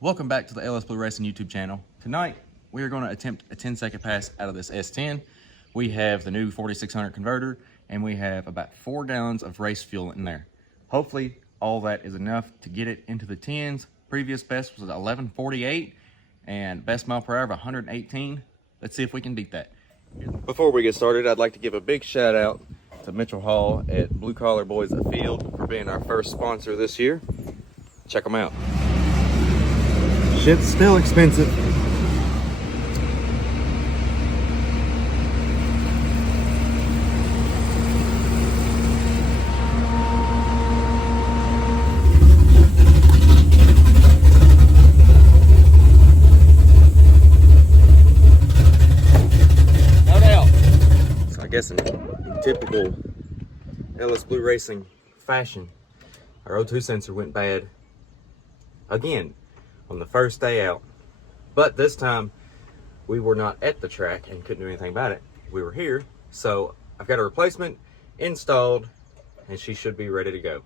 Welcome back to the 11’s Racing YouTube channel. Tonight, we are going to attempt a 10-second pass out of this S10. We have the new 4600 converter, and we have about 4 gallons of race fuel in there. Hopefully, all that is enough to get it into the 10s. Previous best was 11:48, and best mile per hour of 118. Let's see if we can beat that. Before we get started, I'd like to give a big shout out to Mitchell Hall at Blue Collar Boys Afield for being our first sponsor this year. Check them out. Shit's still expensive. No doubt. So I guess in typical LS Blue Racing fashion, our O2 sensor went bad again on the first day out, but this time we were not at the track and couldn't do anything about it. We were here, so I've got a replacement installed and she should be ready to go.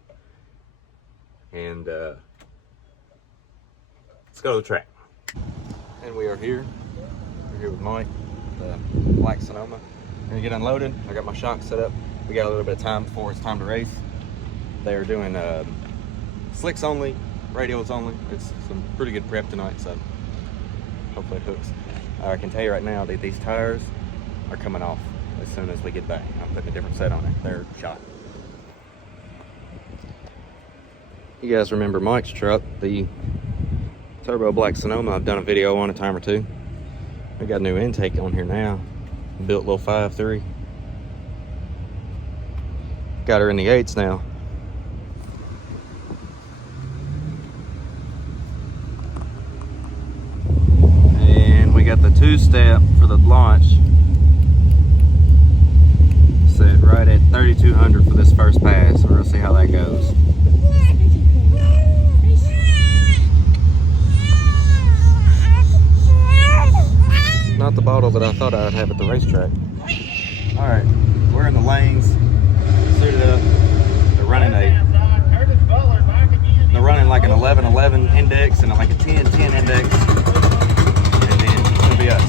And let's go to the track. And we are here. We're here with Mike, the black Sonoma. Gonna get unloaded. I got my shocks set up. We got a little bit of time before it's time to race. They are doing slicks only, radials only. It's some pretty good prep tonight, so hopefully it hooks. I can tell you right now that these tires are coming off as soon as we get back. I'm putting a different set on it. They're shot. You guys remember Mike's truck, the turbo black Sonoma? I've done a video on a time or two. We got a new intake on here now. Built little 5.3. Got her in the 8s now. Got the 2-step for the launch set right at 3,200 for this first pass. We're gonna see how that goes. Not the bottle that I thought I'd have at the racetrack. All right, we're in the lanes, suited up. They're running like an 11-11 index and like a 10-10 index. Be us.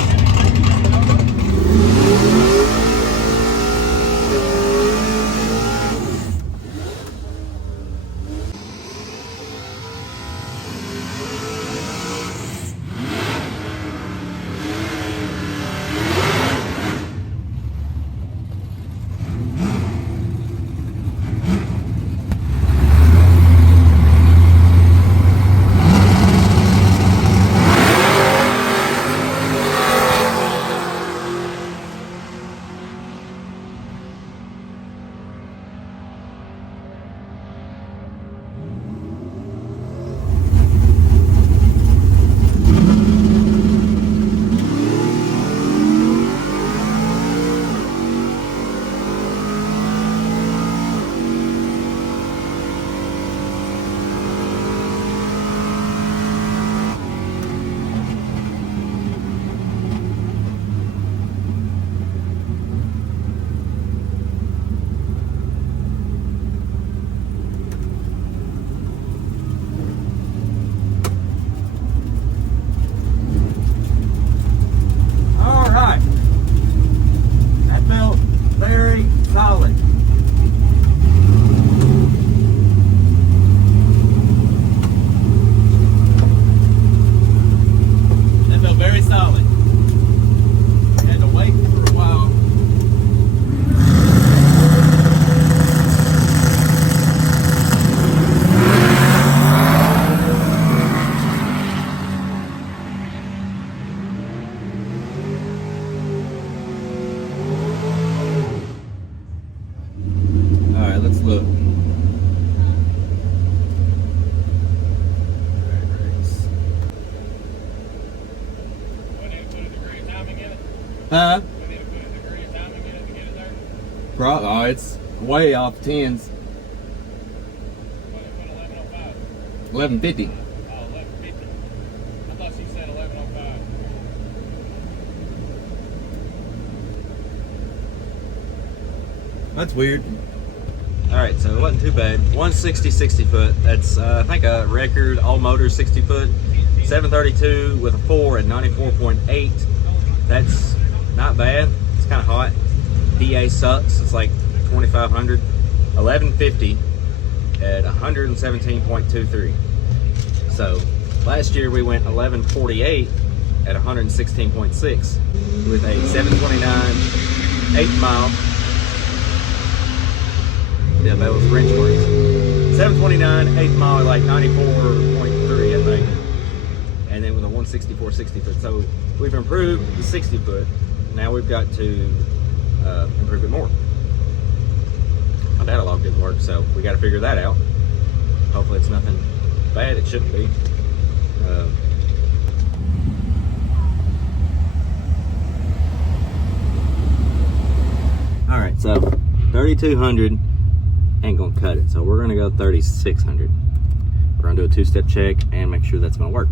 Huh? Oh, it's way off 10s. 1150. Oh, 1150. I thought she said 1105. That's weird. Alright, so it wasn't too bad. 160 60 foot. That's I think a record all motor 60 foot. 732 with a 4 at 94.8. That's not bad. It's kind of hot. PA sucks. It's like 2,500. 1150 at 117.23. So last year we went 1148 at 116.6 with a 729 8 mile. Yeah, that was wrench works. 729 8 mile at like 94.3, I think. And then with a 164 60 foot. So we've improved the 60 foot. Now we've got to improve it more. My data log didn't work, so we got to figure that out. Hopefully it's nothing bad. It shouldn't be. All right, so 3,200 ain't gonna cut it, so we're gonna go 3,600. We're gonna do a two-step check and make sure that's gonna work.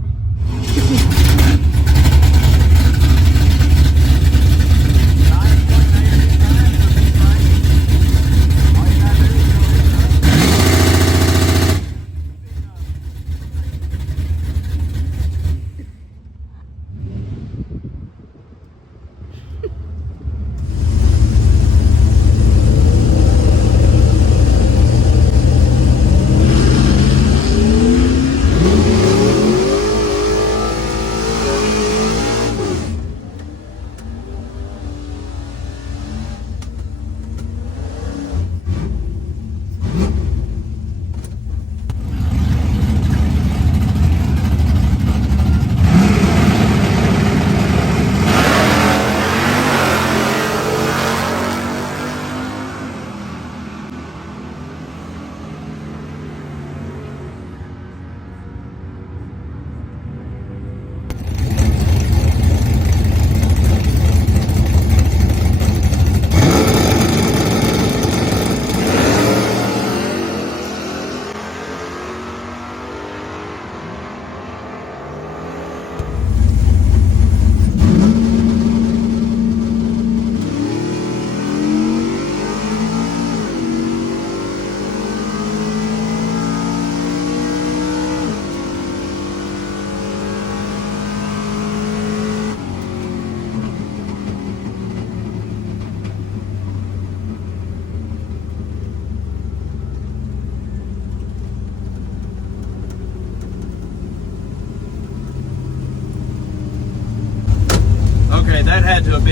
Okay, that had to have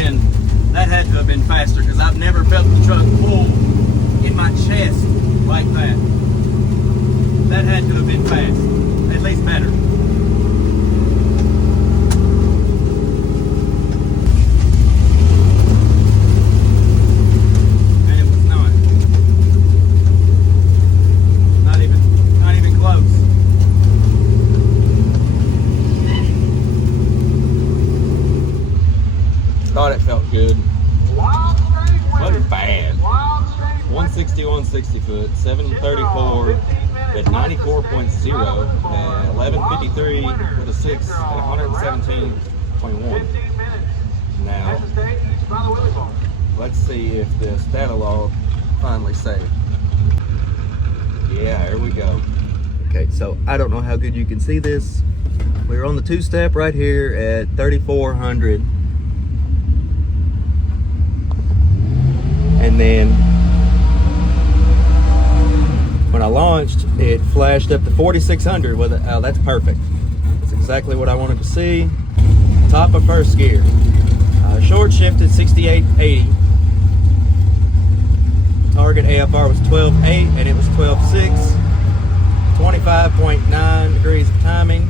been faster because I've never felt the truck pull in my chest like that. That had to have been fast, at least better. And it was not. Not even close. Thought it felt good. Wasn't bad. 160 foot, 734 at 94.0, and 1153 with a 6 at 117.1. Now, let's see if this data log finally saved. Yeah, here we go. Okay, so I don't know how good you can see this. We're on the two-step right here at 3,400. And then when I launched, it flashed up to 4,600 with it. Oh, that's perfect. That's exactly what I wanted to see. Top of first gear. Short shifted 6880. Target AFR was 12.8 and it was 12.6. 25.9 degrees of timing.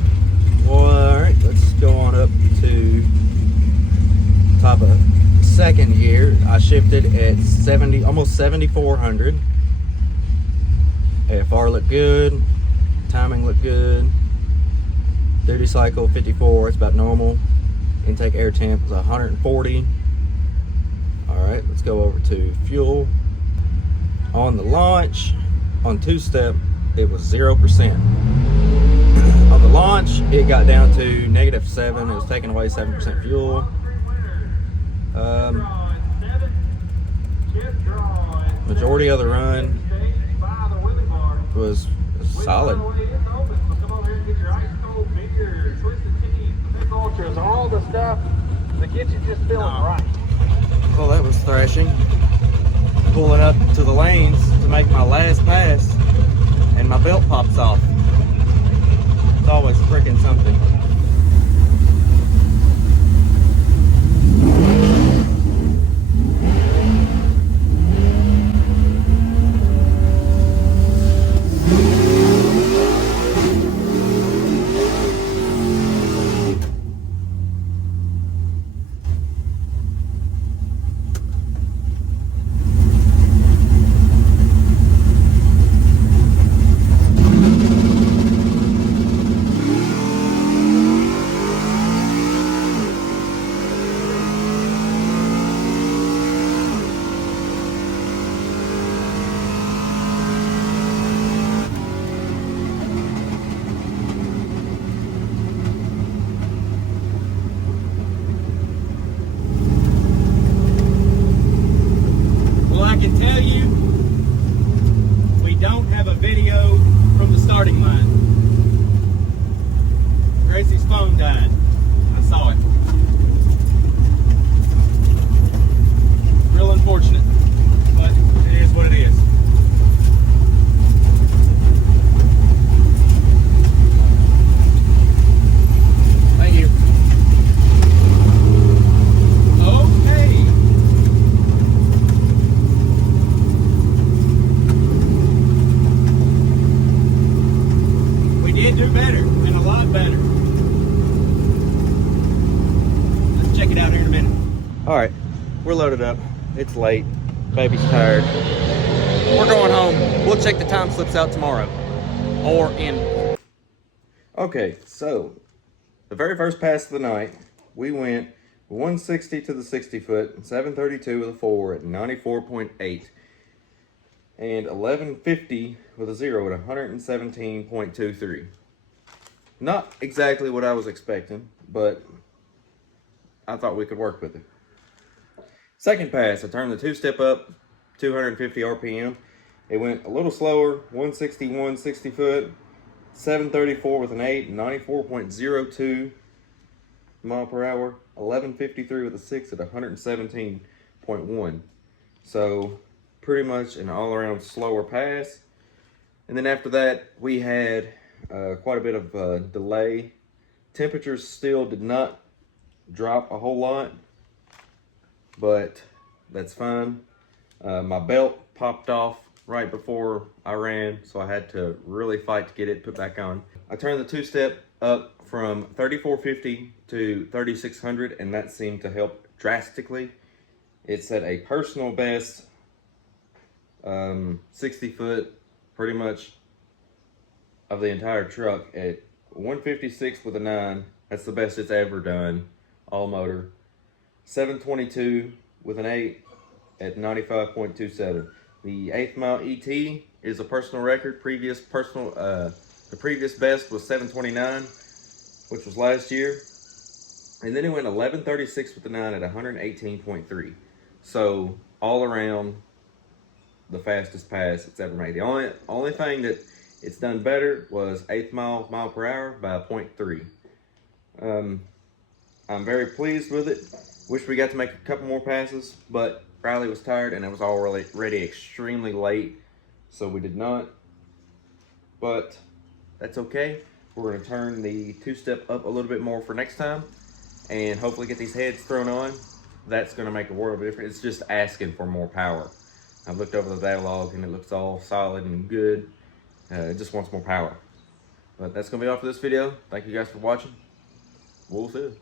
All right, let's go on up to top of second gear. I shifted at 70, almost 7,400. AFR looked good, timing looked good. Duty cycle 54, it's about normal. Intake air temp was 140. All right, let's go over to fuel. On the launch, on two-step, it was 0%. On the launch, it got down to -7. It was taking away 7% fuel. Majority of the run was solid. filters, all the stuff to get you just feeling right. Well, that was thrashing. Pulling up to the lanes to make my last pass, and my belt pops off. It's always freaking something. I can tell you, we don't have a video from the starting line. Gracie's phone died. I saw it. Real unfortunate, but it is what it is. Thank you. Okay. Do better, and a lot better. Let's check it out here in a minute. All right, we're loaded up. It's late. Baby's tired. We're going home. We'll check the time slips out tomorrow. Or in. Okay, so the very first pass of the night, we went 160 to the 60 foot, 732 with a 4 at 94.8. And 1150 with a 0 at 117.23. Not exactly what I was expecting, but I thought we could work with it. Second pass, I turned the two-step up, 250 RPM. It went a little slower, 161, 60 foot, 734 with an 8, 94.02 mile per hour, 1153 with a 6 at 117.1. So pretty much an all-around slower pass. And then after that, we had quite a bit of delay. Temperatures still did not drop a whole lot, but that's fine. My belt popped off right before I ran, so I had to really fight to get it put back on. I turned the two-step up from 3450 to 3600, and that seemed to help drastically. It set a personal best 60 foot pretty much of the entire truck at 156 with a 9. That's the best it's ever done, all motor. 722 with an 8 at 95.27. The 8th mile ET is a personal record. The previous best was 729, which was last year. And then it went 1136 with the 9 at 118.3. So all around, the fastest pass it's ever made. The only thing that it's done better was 8th mile per hour by 0.3. I'm very pleased with it. Wish we got to make a couple more passes, but Riley was tired and it was already extremely late, so we did not. But that's okay. We're going to turn the two-step up a little bit more for next time and hopefully get these heads thrown on. That's going to make a world of difference. It's just asking for more power. I've looked over the dialogue and it looks all solid and good. It just wants more power. But that's going to be all for this video. Thank you guys for watching. We'll see you.